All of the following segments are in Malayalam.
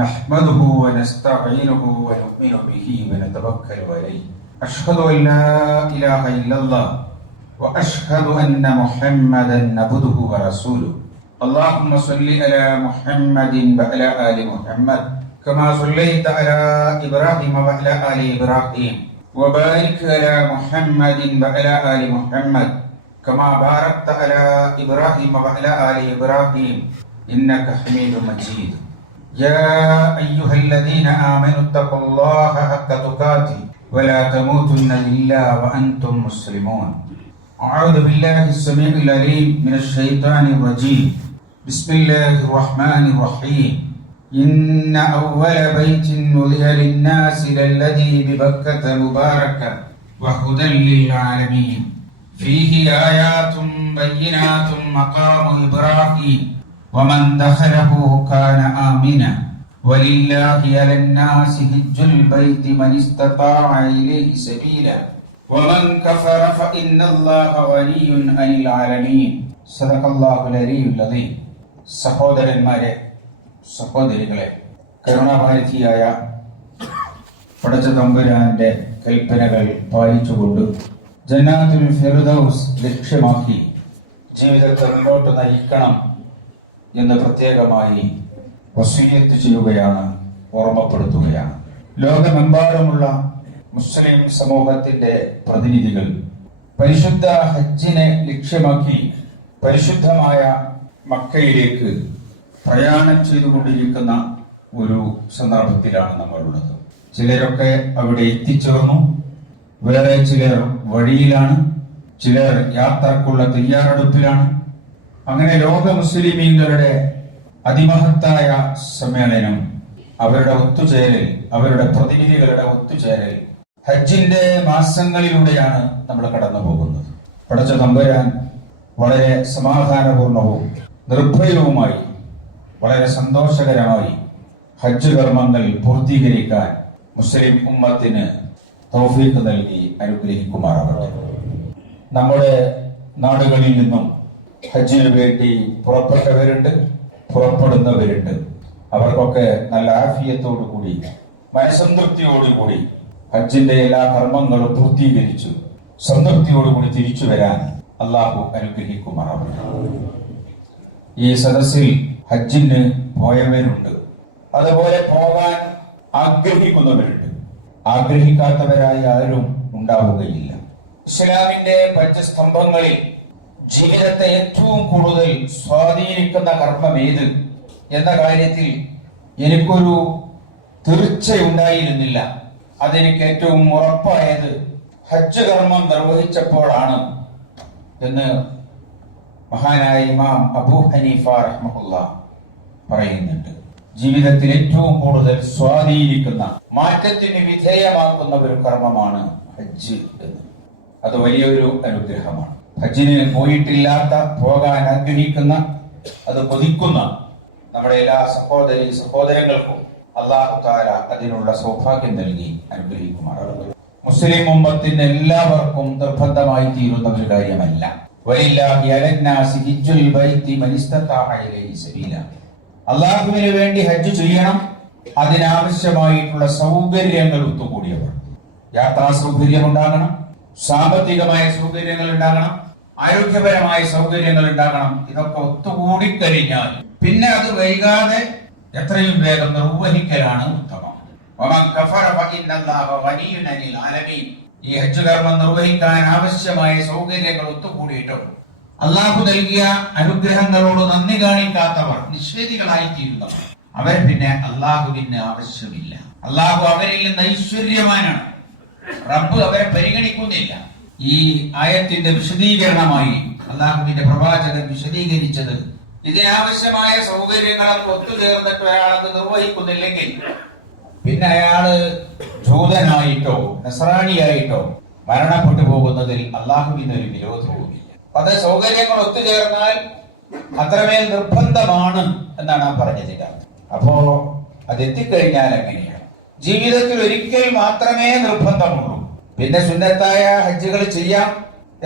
نحمده ونستعينه ونؤمن به ونتوكل عليه أشهد أن لا إله إلا الله وأشهد أن محمدا عبده ورسوله اللهم صل على محمد وعلى آل محمد كما صليت على إبراهيم وعلى آل إبراهيم وبارك على محمد وعلى آل محمد كما باركت على إبراهيم وعلى آل إبراهيم إنك حميد مجيد يا أيها الذين آمنوا اتقوا الله حق تقاته ولا تموتن إلا وأنتم مسلمون أعوذ بالله السميع العليم من الشيطان الرجيم بسم الله الرحمن الرحيم إن أول بيت وضع للناس للذي ببكة مباركا وهدى للعالمين فيه آيات بينات مقام إبراهيم ومن دخله كان آمنا ولله على الناس حج البيت من استطاع إليه سبيلا ومن كفر فإن الله غني عن العالمين صدق الله العلي العظيم സഹോദരന്മാരെ സഹോദരികളെ കരുണാഭാരതിയായ പടച്ച തമ്പുരാന്റെ കൽപ്പനകൾ പാലിച്ചുകൊണ്ട് ജന്നാത്തുൽ ഫിർദൗസ് ലക്ഷ്യമാക്കി ജീവിതത്തെ മുന്നോട്ട് നയിക്കണം എന്ന് പ്രത്യേകമായി വസിയ്യത്ത് ചെയ്യുകയാണ്, ഓർമ്മപ്പെടുത്തുകയാണ്. ലോകമെമ്പാടുമുള്ള മുസ്ലിം സമൂഹത്തിന്റെ പ്രതിനിധികൾ പരിശുദ്ധ ഹജ്ജിനെ ലക്ഷ്യമാക്കി പരിശുദ്ധമായ മക്കയിലേക്ക് പ്രയാണം ചെയ്തുകൊണ്ടിരിക്കുന്ന ഒരു സന്ദർഭത്തിലാണ് നമ്മളുള്ളത്. ചിലരൊക്കെ അവിടെ എത്തിച്ചേർന്നു, വേറെ ചിലർ വഴിയിലാണ്, ചിലർ യാത്രക്കുള്ള തയ്യാറെടുപ്പിലാണ്. അങ്ങനെ ലോക മുസ്ലിമീങ്ങളുടെ അതിമഹത്തായ സമ്മേളനം, അവരുടെ ഒത്തുചേരൽ, അവരുടെ പ്രതിനിധികളുടെ ഒത്തുചേരൽ ഹജ്ജിന്റെ മാസങ്ങളിലൂടെയാണ് നമ്മൾ കടന്നു പോകുന്നത്. പടച്ച തമ്പുരാൻ വളരെ സമാധാനപൂർണവും നിർഭയവുമായി വളരെ സന്തോഷകരമായി ഹജ്ജ് കർമ്മങ്ങൾ പൂർത്തീകരിക്കാൻ മുസ്ലിം ഉമ്മത്തിന് തൗഫീഖ് നൽകി അനുഗ്രഹിക്കുമാറാവട്ടെ. നമ്മുടെ നാടുകളിൽ നിന്നും ഹജ്ജിന് വേണ്ടി പുറപ്പെട്ടവരുണ്ട്, പുറപ്പെടുന്നവരുണ്ട്. അവർക്കൊക്കെ നല്ല ആഫിയത്തോടു കൂടി മനസ്സംതൃപ്തിയോടുകൂടി ഹജ്ജിന്റെ എല്ലാ കർമ്മങ്ങളും പൂർത്തീകരിച്ചു സംതൃപ്തിയോടുകൂടി തിരിച്ചു വരാൻ അള്ളാഹു അനുഗ്രഹിക്കുമാറാവട്ടെ. ഈ സദസ്സിൽ ഹജ്ജിന് പോയവരുണ്ട്, അതുപോലെ പോകാൻ ആഗ്രഹിക്കുന്നവരുണ്ട്. ആഗ്രഹിക്കാത്തവരായി ആരും ഉണ്ടാവുകയില്ല. ഇസ്ലാമിന്റെ പഞ്ചസ്തംഭങ്ങളിൽ ജീവിതത്തെ ഏറ്റവും കൂടുതൽ സ്വാധീനിക്കുന്ന കർമ്മം ഏത് എന്ന കാര്യത്തിൽ എനിക്കൊരു തീർച്ചയുണ്ടായിരുന്നില്ല. അതെനിക്ക് ഏറ്റവും ഉറപ്പായത് ഹജ്ജ് കർമ്മം നിർവഹിച്ചപ്പോഴാണ് എന്ന് മഹാനായ ഇമാം അബൂ ഹനീഫ റഹ്മഹുല്ലാഹ് പറയുന്നുണ്ട്. ജീവിതത്തിൽ ഏറ്റവും കൂടുതൽ സ്വാധീനിക്കുന്ന, മാറ്റത്തിന് വിധേയമാക്കുന്ന ഒരു കർമ്മമാണ് ഹജ്ജ് എന്ന്. അത് വലിയൊരു അനുഗ്രഹമാണ്. ഹജ്ജിന് പോയിട്ടില്ലാത്ത, പോകാൻ ആഗ്രഹിക്കുന്ന, അത് കൊതിക്കുന്ന നമ്മുടെ എല്ലാ സഹോദരങ്ങൾക്കും അല്ലാഹു തആല അതിനുള്ള സൗഭാഗ്യം നൽകി അനുഗ്രഹിക്കുമാറാകട്ടെ. മുസ്ലിം ഉമ്മത്തിന് എല്ലാവർക്കും നിർബന്ധമായി തീരുന്ന ഒരു കാര്യമല്ല. വലില്ലാഹി അലന്നാസി ഹിജ്ജുൽ ബൈത്തി മൻ ഇസ്തതാഅ ഇലൈഹി സബീല. അല്ലാഹുവിന് വേണ്ടി ഹജ്ജ് ചെയ്യണം, അതിനാവശ്യമായിട്ടുള്ള സൗകര്യങ്ങൾ ഒത്തുകൂടിയവർ. യാത്രാ സൗകര്യം ഉണ്ടാകണം, സാമ്പത്തികമായ സൗകര്യങ്ങൾ ഉണ്ടാകണം, ആരോഗ്യപരമായ സൗകര്യങ്ങൾ ഉണ്ടാകണം. ഇതൊക്കെ ഒത്തുകൂടിക്കഴിഞ്ഞാൽ പിന്നെ അത് വൈകാതെ എത്രയും വേഗം നിർവഹിക്കലാണ് ഉത്തമം. ഈ ഹജ്ജ് കർമ്മം നിർവഹിക്കാൻ ആവശ്യമായ സൗകര്യങ്ങൾ ഒത്തുകൂടിയിട്ടും അള്ളാഹു നൽകിയ അനുഗ്രഹങ്ങളോട് നന്ദി കാണിക്കാത്തവർ, നിഷേധികളായിത്തീരുന്നവർ, അവർ പിന്നെ അള്ളാഹുവിന് ആവശ്യമില്ല. അള്ളാഹു അവരിൽ നിന്ന് ഐശ്വര്യവാനാണ്. റബ്ബ് അവരെ പരിഗണിക്കുന്നില്ല. ഈ ആയത്തിന്റെ വിശദീകരണമായി അള്ളാഹുവിന്റെ പ്രവാചകൻ വിശദീകരിച്ചത്, ഇതിനാവശ്യമായ സൗകര്യങ്ങളൊക്കെ ഒത്തുചേർന്നിട്ട് ഒരാളത് നിർവഹിക്കുന്നില്ലെങ്കിൽ പിന്നെ അയാള് ജൂതനായിട്ടോ നസ്രാണിയായിട്ടോ മരണപ്പെട്ടു പോകുന്നതിൽ അള്ളാഹുവിന് ഒരു വിരോധവുമില്ല. അത് സൗകര്യങ്ങൾ ഒത്തുചേർന്നാൽ അത്രമേൽ നിർബന്ധമാണ് എന്നാണ് പറഞ്ഞത്. അപ്പോ അത് എത്തിക്കഴിഞ്ഞാൽ എങ്ങനെയാണ്? ജീവിതത്തിൽ ഒരിക്കൽ മാത്രമേ നിർബന്ധമുള്ളൂ. പിന്നെ സുന്നത്തായ ഹജ്ജുകൾ ചെയ്യാം.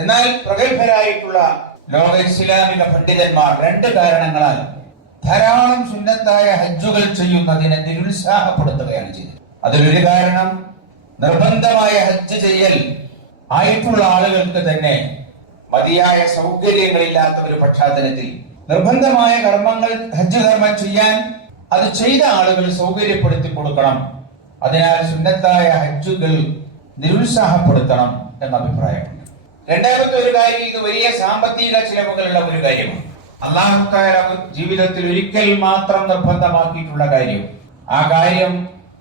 എന്നാൽ പ്രഗത്ഭരായിട്ടുള്ള ലോക ഇസ്ലാമിക പണ്ഡിതന്മാർ രണ്ട് കാരണങ്ങളാൽ ധാരാളം സുന്നത്തായ ഹജ്ജുകൾ ചെയ്യുന്നതിനെ നിരുത്സാഹപ്പെടുത്തുകയാണ് ചെയ്തത്. അതിലൊരു കാരണം, നിർബന്ധമായ ഹജ്ജ് ചെയ്യൽ ആയിട്ടുള്ള ആളുകൾക്ക് തന്നെ മതിയായ സൗകര്യങ്ങളില്ലാത്ത ഒരു പശ്ചാത്തലത്തിൽ നിർബന്ധമായ കർമ്മങ്ങൾ, ഹജ്ജ് കർമ്മം ചെയ്യാൻ അത് ചെയ്ത ആളുകൾ സൗകര്യപ്പെടുത്തി കൊടുക്കണം. അതിനാൽ സുന്നത്തായ ഹജ്ജുകൾ നിരുത്സാഹപ്പെടുത്തണം എന്ന അഭിപ്രായമുണ്ട്. രണ്ടാമത്തെ ഒരു കാര്യം, ഇത് വലിയ സാമ്പത്തിക ചിലവുകളുള്ള ഒരു കാര്യമാണ്. അല്ലാഹു തആല ജീവിതത്തിൽ ഒരിക്കൽ മാത്രം നിർബന്ധമാക്കിയിട്ടുള്ള കാര്യം, ആ കാര്യം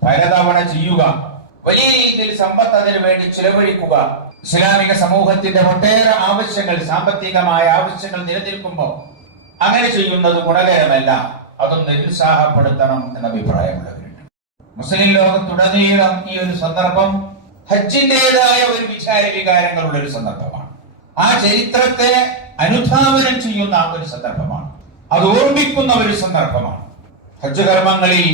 പലതവണ ചെയ്യുക, വലിയ രീതിയിൽ സമ്പത്ത് അതിനു വേണ്ടി ചിലവഴിക്കുക. ഇസ്ലാമിക സമൂഹത്തിന്റെ ഒട്ടേറെ ആവശ്യങ്ങൾ, സാമ്പത്തികമായ ആവശ്യങ്ങൾ നിലനിൽക്കുമ്പോൾ അങ്ങനെ ചെയ്യുന്നത് ഗുണകരമല്ല. അതൊന്ന് നിരുത്സാഹപ്പെടുത്തണം എന്ന അഭിപ്രായമുള്ളവരുണ്ട്. മുസ്ലിം ലോകത്തുടനീളം ഈ ഒരു സന്ദർഭം ഹജ്ജിന്റേതായ ഒരു വിചാര വികാരങ്ങളുള്ള ഒരു സന്ദർഭമാണ്. ആ ചരിത്രത്തെ അനുധാവനം ചെയ്യുന്ന ഒരു സന്ദർഭമാണ്. അത് ഓർമ്മിക്കുന്ന ഒരു സന്ദർഭമാണ്. ഹജ്ജ് കർമ്മങ്ങളിൽ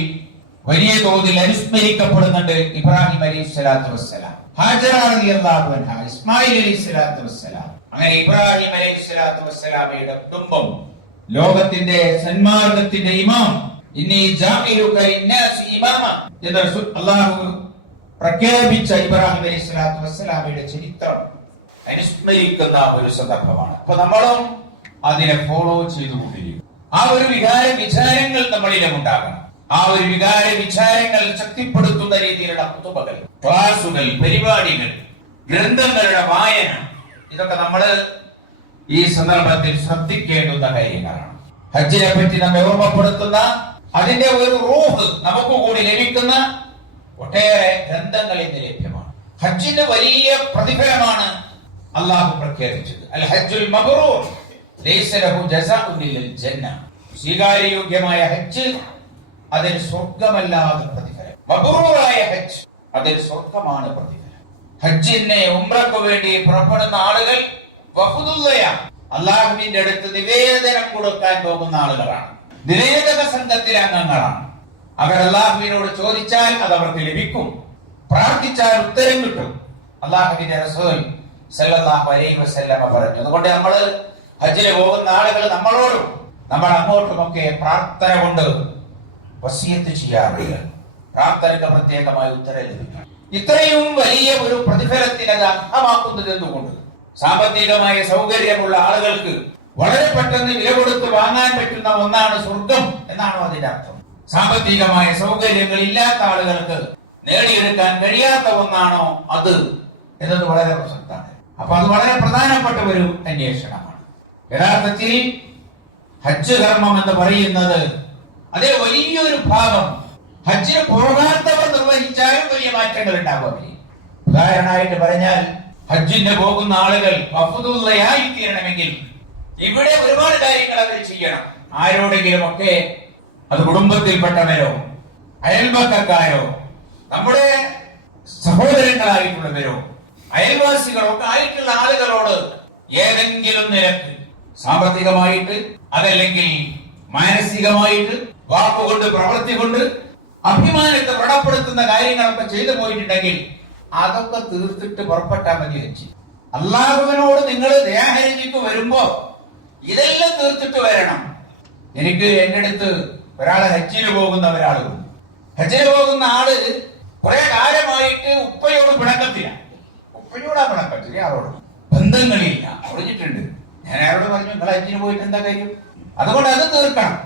വലിയ തോതിൽ അനുസ്മരിക്കപ്പെടുന്നുണ്ട് ഇബ്രാഹിം അലൈഹിസ്സലാത്തു വസ്സലാം, ഹാജറ റളിയല്ലാഹു അൻഹ, ഇസ്മായിൽ അലൈഹിസ്സലാത്തു വസ്സലാം. അങ്ങനെ ഇബ്രാഹിം അലൈഹിസ്സലാത്തു വസ്സലാമയുടെ കുടുംബം ലോകത്തിന്റെ സന്മാർഗത്തിന്റെ ഇമാം, ഇന്നി ജാഇലുക ലിന്നാസി ഇമാമ എന്ന് അല്ലാഹു പ്രഖ്യാപിച്ച ഇബ്രാഹിം അലൈഹിസ്സലാത്തു വസ്സലാമയുടെ ചരിത്രം അനുസ്മരിക്കുന്ന ഒരു സന്ദർഭമാണ്. അപ്പൊ നമ്മളും അതിനെ ഫോളോ ചെയ്തുകൊണ്ടിരിക്കും. ആ ഒരു വിചാരങ്ങൾ നമ്മളിലും ഉണ്ടാകണം. ആ ഒരു വികാര വിചാരങ്ങൾ ശക്തിപ്പെടുത്തുന്ന രീതിയിലുള്ള കുതുബകൾ, ക്ലാസുകൾ, പരിപാടികൾ, ഗ്രന്ഥങ്ങളുടെ വായന, ഇതൊക്കെ നമ്മള് ഈ സന്ദർഭത്തിൽ ശ്രദ്ധിക്കേണ്ടുന്ന കാര്യങ്ങളാണ്. ഹജ്ജിനെ പറ്റി നമ്മെ ഓർമ്മപ്പെടുത്തുന്ന, അതിന്റെ ഒരു റൂഹ് നമുക്ക് കൂടി ലഭിക്കുന്ന ഒട്ടേറെ ഗ്രന്ഥങ്ങൾ ഇന്ന് ലഭ്യമാണ്. ഹജ്ജിന്റെ വലിയ പ്രതിഫലമാണ് അല്ലാഹു പ്രഖ്യാപിച്ചത്. അൽ ഹജ്ജുൽ മബ്റൂർ ലൈസ ലഹു ജസാഉൻ ഇല്ലൽ ജന്ന. സ്വീകാര്യയോഗ്യമായ ഹജ്ജ്, അതിന് സ്വർഗ്ഗമല്ലാതെ പ്രതിഫലം. മബ്റൂറായ ഹജ്ജ്, അതിന് സ്വർഗ്ഗമാണ് പ്രതിഫലം. ഹജ്ജിനെ ഉംറയ്ക്ക് വേണ്ടി പുറപ്പെടുന്ന ആളുകൾ വഫുദുല്ലയാണ്, അല്ലാഹുവിന്റെ അടുത്ത് നിവേദനം കൊടുക്കാൻ പോകുന്ന ആളുകളാണ്, നിവേദക സംഘത്തിലെ അംഗങ്ങളാണ്. അവർ അല്ലാഹുവിനോട് ചോദിച്ചാൽ അത് അവർക്ക് ലഭിക്കും, പ്രാർത്ഥിച്ചാൽ ഉത്തരം കിട്ടും. അല്ലാഹുവിന്റെ റസൂൽ സല്ലല്ലാഹു അലൈഹി വസല്ലമ പറഞ്ഞു. അതുകൊണ്ട് നമ്മൾ ഹജ്ജിന് പോകുന്ന ആളുകൾ നമ്മളോടും നമ്മൾ അങ്ങോട്ടുമൊക്കെ പ്രാർത്ഥന കൊണ്ട് വസിയത്ത് ചെയ്യാറുണ്ട്. പ്രാർത്ഥനയ്ക്ക് പ്രത്യേകമായ ഉത്തരം ലഭിക്കണം. ഇത്രയും വലിയ ഒരു പ്രതിഫലത്തിന് അത് അർഹമാക്കുന്നത് എന്തുകൊണ്ട്? സാമ്പത്തികമായ സൗകര്യമുള്ള ആളുകൾക്ക് വളരെ പെട്ടെന്ന് വില കൊടുത്ത് വാങ്ങാൻ പറ്റുന്ന ഒന്നാണ് സ്വർഗം എന്നാണോ അതിന്റെ അർത്ഥം? സാമ്പത്തികമായ സൗകര്യങ്ങൾ ഇല്ലാത്ത ആളുകൾക്ക് നേടിയെടുക്കാൻ കഴിയാത്ത ഒന്നാണോ അത് എന്നത് വളരെ പ്രസക്തമാണ്. അപ്പൊ അത് വളരെ പ്രധാനപ്പെട്ട ഒരു അന്വേഷണമാണ്. യഥാർത്ഥത്തിൽ ഹജ്ജ് കർമ്മം എന്ന് പറയുന്നത് അതേ വലിയൊരു ഭാഗം ഹജ്ജിന് പോകാത്തവർ നിർവഹിച്ചാലും വലിയ മാറ്റങ്ങൾ ഉണ്ടാകും. ഉദാഹരണമായിട്ട് പറഞ്ഞാൽ, ഹജ്ജിന് പോകുന്ന ആളുകൾ വഫുദുല്ലയായി തീരണമെങ്കിൽ ഇവിടെ ഒരുപാട് കാര്യങ്ങൾ അവർ ചെയ്യണം. ആരോടെങ്കിലും ഒക്കെ, അത് കുടുംബത്തിൽപ്പെട്ടവരോ അയൽപക്കക്കാരോ നമ്മുടെ സഹോദരങ്ങളായിട്ടുള്ളവരോ അയൽവാസികളോ ഒക്കെ ആയിട്ടുള്ള ആളുകളോട് ഏതെങ്കിലും നിരക്ക് സാമ്പത്തികമായിട്ട്, അതല്ലെങ്കിൽ മാനസികമായിട്ട്, വാക്കുകൊണ്ട്, പ്രവൃത്തി കൊണ്ട് അഭിമാനത്തെ വ്രണപ്പെടുത്തുന്ന കാര്യങ്ങളൊക്കെ ചെയ്തു പോയിട്ടുണ്ടെങ്കിൽ അതൊക്കെ തീർത്തിട്ട് പുറപ്പെട്ടാൽ മതി ഹജ്ജ്. അല്ലാഹുവിനോട് നിങ്ങൾ ദയാഹരിക്ക് വരുമ്പോ ഇതെല്ലാം തീർത്തിട്ട് വരണം. എനിക്ക് എന്റെ അടുത്ത് ഒരാള് ഹജ്ജിന് പോകുന്ന ഒരാളുണ്ട്. ഹജ്ജിന് പോകുന്ന ആള് കുറെ കാലമായിട്ട് ഉപ്പയോട് പിണക്കത്തില്ല. ഉപ്പയോടാ പിണക്കത്തില്ല, ആളോട് ബന്ധങ്ങളില്ല, ഒളിഞ്ഞിട്ടുണ്ട്. ഞാൻ ആരോട് പറഞ്ഞു, നിങ്ങൾ ഹജ്ജിന് പോയിട്ട് എന്താ കാര്യം? അതുകൊണ്ട് അത് തീർക്കണം.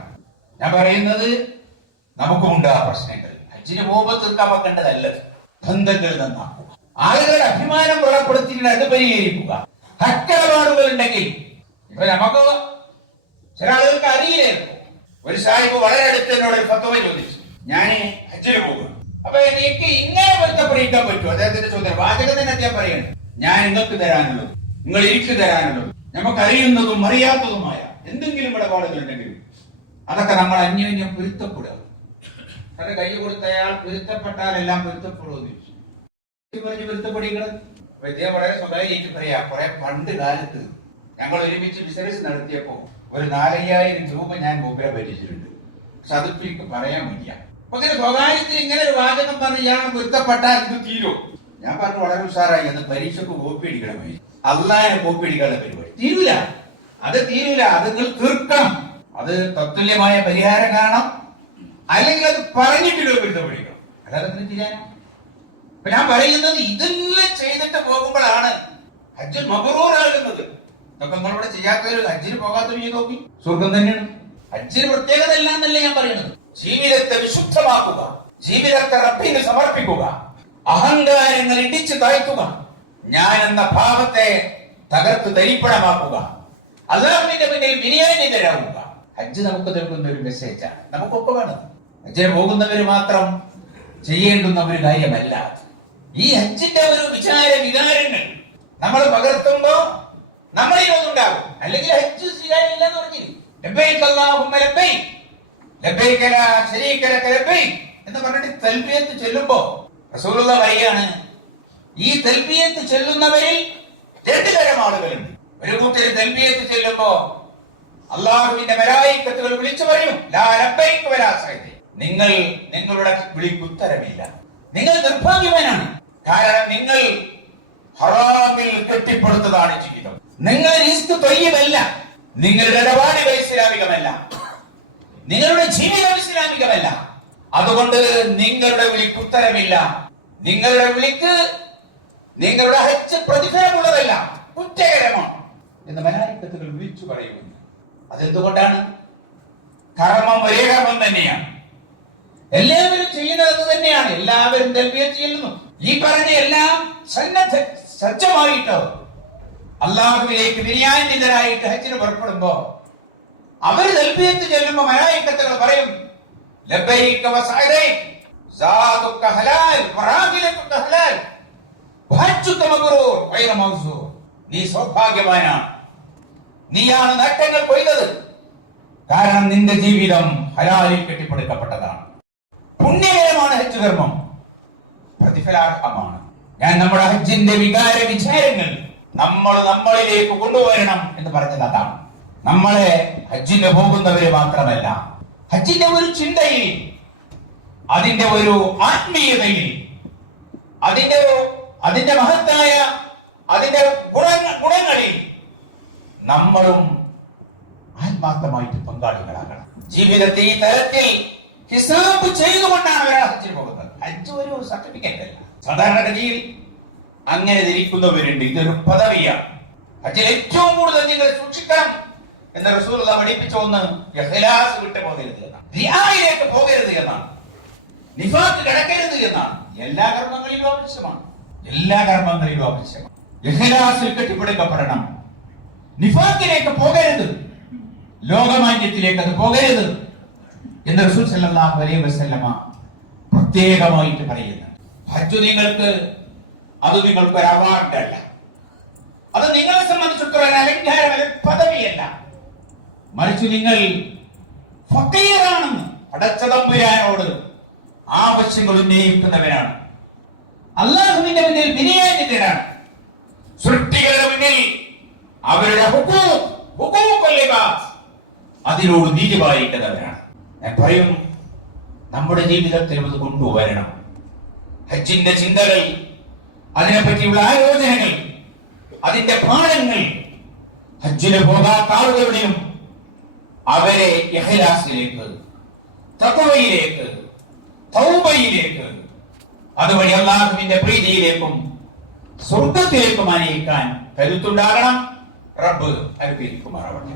ഞാൻ പറയുന്നത് നമുക്കുണ്ട് ആ പ്രശ്നങ്ങൾ. ഹജ്ജിന് പോകുമ്പോൾ തീർക്കാൻ വെക്കേണ്ടതല്ലത്, ബന്ധങ്ങൾ നന്നാക്കുക, ആളുകളുടെ അഭിമാനം വ്രണപ്പെടുത്തിയിട്ട് അത് പരിഹരിക്കുക. ഹക്കിടപാടുകൾ ഉണ്ടെങ്കിൽ, ഇപ്പൊ നമുക്ക് ചില ആളുകൾക്ക് അറിയില്ലായിരുന്നു. ഒരു സാഹിബ് വളരെ അടുത്ത് എന്നോട് ഒരു ഫത്വ ചോദിച്ചു, ഞാൻ ഹജ്ജിന് പോകുന്നു, അപ്പൊ എനിക്ക് ഇങ്ങനെ പൊരുത്തപ്പെടിക്കാൻ പറ്റുമോ? അദ്ദേഹത്തിന്റെ ചോദ്യം വാചകം തന്നെ അദ്ദേഹം പറയണം, ഞാൻ നിങ്ങൾക്ക് തരാനുള്ളത്, നിങ്ങൾ എനിക്ക് തരാനുള്ളത്, നമുക്കറിയുന്നതും അറിയാത്തതുമായ എന്തെങ്കിലും ഇടപാടുകൾ ഉണ്ടെങ്കിലും അതൊക്കെ നമ്മൾ അന്യോന്യം പൊരുത്തപ്പെടുക. അത് കൈ കൊടുത്തയാൾ പൊരുത്തപ്പെട്ടാൽ എല്ലാം പൊരുത്തപ്പെടുമെന്ന് പറഞ്ഞ് പൊരുത്തപ്പെടിക്കണം. അദ്ദേഹം വളരെ സ്വകാര്യമായിട്ട് പറയാ, കുറെ പണ്ട് കാലത്ത് ഞങ്ങൾ ഒരുമിച്ച് ബിസിനസ് നടത്തിയപ്പോ ഒരു 4,000 രൂപ ഞാൻ മൂപ്പരെ പറ്റിച്ചിട്ടുണ്ട്. പക്ഷെ അതിപ്പോ എനിക്ക് പറയാൻ വയ്യ. അപ്പൊ ഇങ്ങനെ സ്വകാര്യത്തിൽ ഇങ്ങനെ ഒരു വാചകം പറഞ്ഞ് ഞാൻ പൊരുത്തപ്പെട്ടാൽ ഇത് തീരും. ഞാൻ പറഞ്ഞു വളരെ ഉഷാറായി, എന്ന് പരീക്ഷക്ക് കോപ്പി അടിക്കണമായി. അള്ളാഹിനെ കോപ്പി അടിക്കാനുള്ള പരിപാടി തീരൂല, അത് തീരൂല, അത് നിങ്ങൾ തീർക്കണം. അത് തത്തുല്യമായ പരിഹാരം കാണണം, അല്ലെങ്കിൽ അത് പറഞ്ഞിട്ടുള്ള പൊരുത്തപ്പെടിക്കണം. അല്ലാതെ ചെയ്യാനോ? അപ്പൊ ഞാൻ പറയുന്നത് ഇതെല്ലാം ചെയ്തിട്ട് പോകുമ്പോഴാണ് ഹജ്ജ് മബ്റൂറാകുന്നത്. ഇതൊക്കെ നമ്മളിവിടെ ചെയ്യാത്തൊരു ഹജ്ജിന് പോകാത്തൊരു ചെയ്ത് നോക്കി സ്വർഗം തന്നെയാണ്. ഹജ്ജിന് പ്രത്യേകത അല്ല എന്നല്ലേ ഞാൻ പറയുന്നത്. ജീവിതത്തെ വിശുദ്ധമാക്കുക, ജീവിതത്തെ റബ്ബിന് സമർപ്പിക്കുക, അഹങ്കാരങ്ങൾ ഇടിച്ചു താഴ്ത്തുക, ഞാൻ എന്ന ഭാവത്തെ തകർത്ത് തരിപ്പണമാക്കുക, അല്ലാഹുവിന്റെ മുന്നിൽ വിനയാന്വിതരാകുക. ഹജ്ജ് നമുക്ക് നൽകുന്ന ഒരു മെസ്സേജാണ്. നമുക്കൊക്കെ വേണം. ഹജ്ജിന് പോകുന്നവര് മാത്രം ചെയ്യേണ്ടുന്ന ഒരു കാര്യമല്ല. ഈ ഹജ്ജിന്റെ ഒരു വികാരങ്ങൾ നമ്മൾ പകർത്തുമ്പോ നമ്മളിൽ ഒന്നുണ്ടാകും. അല്ലെങ്കിൽ ഹജ്ജ് സ്വീകാര്യമില്ല എന്ന് പറഞ്ഞില്ല. ലബ്ബൈക അല്ലാഹുമ്മ ലബ്ബൈക ലബ്ബൈക ലാ ശരീക ലക ലബ്ബൈക എന്ന് പറഞ്ഞിട്ട് തൽബിയത്ത് ചൊല്ലുമ്പോ റസൂലുള്ളാഹി പറയാണ്, ഈ തൽബിയത്ത് ചൊല്ലുന്നവരിൽ രണ്ട് തരം ആളുകളുണ്ട്. ഒരു കൂട്ടർ തൽബിയത്ത് ചൊല്ലുമ്പോ അല്ലാഹുവിന്റെ മലായികത്തുകൾ വിളിച്ചു പറയും, ലാ ലബ്ബൈക വലാ സഅദി, നിങ്ങൾ നിങ്ങളുടെ വിളിക്ക് ഉത്തരമില്ല, നിങ്ങൾ നിർഭാഗ്യവാനാണ്. കാരണം നിങ്ങൾ ഹറാമിൽ കെട്ടിപ്പടുത്തതാണ് ജീവിതം, നിങ്ങളുടെ റിസ്ക് തൊയ്യമല്ല, നിങ്ങളുടെ ഇടപാടുകൾ ഇസ്ലാമികമല്ല, നിങ്ങളുടെ ജീവിതം ഇസ്ലാമികമല്ല. അതുകൊണ്ട് നിങ്ങളുടെ വിളിക്ക് ഉത്തരമില്ല, നിങ്ങളുടെ വിളിക്ക് നിങ്ങളുടെ ഹജ്ജ് പ്രതിഫലമുള്ളതല്ല, കുറ്റകരമാണ് എന്ന് മലായികത്തുകൾ വിളിച്ചു പറയുന്നു. അതെന്തുകൊണ്ടാണ്? കർമ്മം ഒരേ കർമ്മം തന്നെയാണ്, എല്ലാവരും ചെയ്യുന്നത് തന്നെയാണ്, എല്ലാവരും തൽബിയത്ത് ചെയ്യുന്നു. ഈ പറഞ്ഞ എല്ലാം സജ്ജമായിട്ടോ അല്ലാഹുവിലേക്ക് വിനയാന്വിതരായിട്ട് ഹജ്ജിന് പുറപ്പെടുമ്പോ അവര് തൽബിയത്ത് ചൊല്ലുമ്പോ മലായികത്തുകൾ പറയും, ലബ്ബൈക വസഅദൈക സാദുക ഹലാൽ വറാഹിലതുക ഹലാൽ വഹജ്ജുക മബ്റൂർ ഗൈറ മൗസൂർ, നീ സൗഭാഗ്യവാനാണ്, നീയാണ് നേട്ടങ്ങൾ കൊയ്തത്, കാരണം നിന്റെ ജീവിതം ഹലാലിൽ കെട്ടിപ്പടുക്കപ്പെട്ടതാണ്. പുണ്യകരമാണ് ഹജ്ജ് കർമ്മം, പ്രതിഫലാർഹമാണ്. ഞാൻ നമ്മുടെ ഹജ്ജിന്റെ വിചാരങ്ങൾ നമ്മളിലേക്ക് കൊണ്ടുവരണം എന്ന് പറഞ്ഞത് അതാണ്. നമ്മളെ ഹജ്ജിന് പോകുന്നവര് മാത്രമല്ല, ഹജ്ജിന്റെ ഒരു ചിന്തയിൽ, അതിന്റെ ഒരു ആത്മീയതയിൽ, അതിന്റെ മഹത്തായ അതിന്റെ ഗുണങ്ങളിൽ നമ്മളും ആത്മാർത്ഥമായിട്ട് പങ്കാളികളാകണം. ജീവിതത്തെ ഈ തരത്തിൽ ഹിസാബ് ചെയ്തുകൊണ്ടാണ് ഒരാൾ ഹജ്ജിന് പോകുന്നത്. ഹജ്ജ് ഒരു സർട്ടിഫിക്കറ്റ് അല്ല. സാധാരണഗതിയിൽ അങ്ങനെ ധരിക്കുന്നവരുണ്ട്, ഇതൊരു പദവിയാണ്. ഹജ്ജിൽ ഏറ്റവും കൂടുതൽ നിങ്ങൾ സൂക്ഷിക്കണം എന്ന് റസൂലുള്ളാഹി പഠിപ്പിച്ച ഒന്ന് ഇഖ്ലാസ് വിട്ട് പോകരുത് എന്നാണ്, റിയായിലേക്ക് പോകരുത് എന്നാണ്, നിഫാഖ് കിടക്കരുത് എന്നാണ്. എല്ലാ കർമ്മങ്ങളിലും ആവശ്യമാണ്, എല്ലാ കർമ്മങ്ങളിലും ആവശ്യമാണ്. ഇഖ്ലാസിൽ കെട്ടിപ്പടുക്കപ്പെടണം, നിഫാഖിലേക്ക് പോകരുത്, ലോകമാന്യത്തിലേക്ക് അത് പോകരുത് എന്ന് റസൂൽ സല്ലല്ലാഹു അലൈഹി വസല്ലമ പ്രത്യേകമായിട്ട് പറയുന്നുണ്ട്. ഹജ്ജ് നിങ്ങൾക്ക് ഒരു അവാർഡല്ല, അത് നിങ്ങളെ സംബന്ധിച്ചിടത്തോളം അലങ്കാരമല്ല, പദവിയല്ല, മറിച്ച് നിങ്ങൾ ഫഖീറാണെന്ന് പടച്ച തമ്പുരാനോട് ആവശ്യങ്ങൾ ഉന്നയിക്കുന്നവരാണ്, അല്ലാഹുവിന്റെ മുന്നിൽ വിനയാന്വിതരാണ്, സൃഷ്ടികളുടെ മുന്നിൽ അവരുടെ അതിനോട് നീതി പാലിക്കുന്നവരാണ്. ഞാൻ പറയും, നമ്മുടെ ജീവിതത്തിൽ അത് കൊണ്ടുവരണം. ഹജ്ജിന്റെ ചിന്തകൾ, അതിനെപ്പറ്റിയുള്ള ആലോചനകൾ, അതിന്റെ പാഠങ്ങൾ ഹജ്ജിന് പോകാത്ത ആളുകളുടെയും അവരെ ഇഖ്ലാസിലേക്ക്, തഖ്വയിലേക്ക്, തൗബയിലേക്ക്, അതുവഴി അല്ലാഹുവിന്റെ പ്രീതിയിലേക്കും സ്വർഗ്ഗത്തിലേക്കും അനയിക്കാൻ കരുത്തുണ്ടാകണം. റബ്ബ് അനുഗ്രഹിക്കുമാറാവട്ടെ.